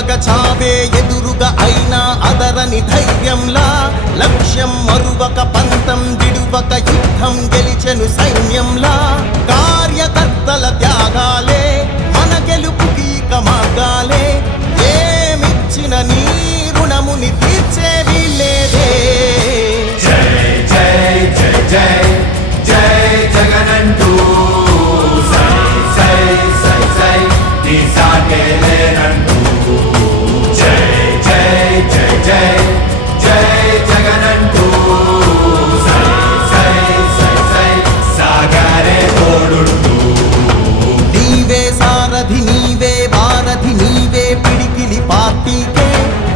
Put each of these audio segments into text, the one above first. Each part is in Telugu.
గడవగ చావే ఎదురుగా అయినా అదరని ధైర్యంలా లక్ష్యం మరువక పంతం విడువక యుద్ధం గెలిచెను సైన్యంలా కార్యకర్తల త్యాగాలే మన గెలుపుకి ఇక మార్గాలే ఏమిచ్చిన నీ రుణముని తీర్చేది లేదే జై జై జై జై జై జగనంటూ సై సై సై సై నీ సాటే లేనంటూ జై జై జై జై జై జగనంటూ సై సై సై సై సాగరే తోడుంటూ నీవే సారథి నీవే వారధి నీవే పిడికిలి పార్టీకే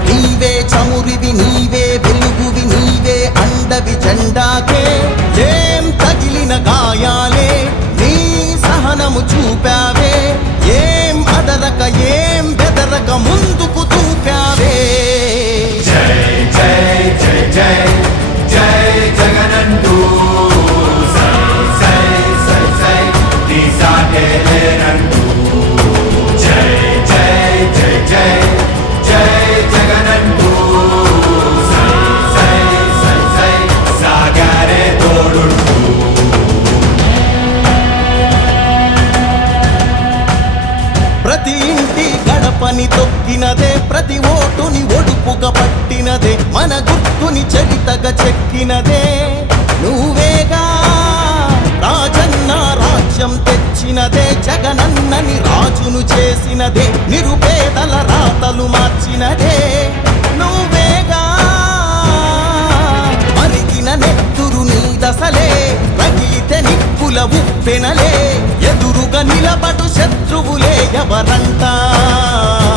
నీవే చమురివి నీవే వెలుగువి నీవే అండవి జెండాకే ఏం తగిలిన గాయాలే నీ సహనము చూపావే ఏం అదరక ఏం బెదరక ముందుకు చూపావే జై జై జై జై జై జగనంటూ సై సై సై సై నీ సాటే లేనంటూ జై జై జై జై జై జగనంటూ సై సై సై సై సాగరే తోడుంటూ ప్రతి ఇంటి గడపని తొక్కినదే ప్రతి ఓటుని ఒడుపుగా పట్టినదే మన గుర్తుని చరితగా చెక్కినదే నువ్వేగా రాజన్న రాజ్యం తెచ్చినదే జగనన్నని రాజును చేసినదే నిరుపేదల రాతలు మార్చినదే నువ్వేగా మరిగిన నెత్తురు నీ దశలే రగిలితే నిప్పుల ఉప్పెనలే ఎదురుగా నిలబడు శత్రువులే ఎవరంటా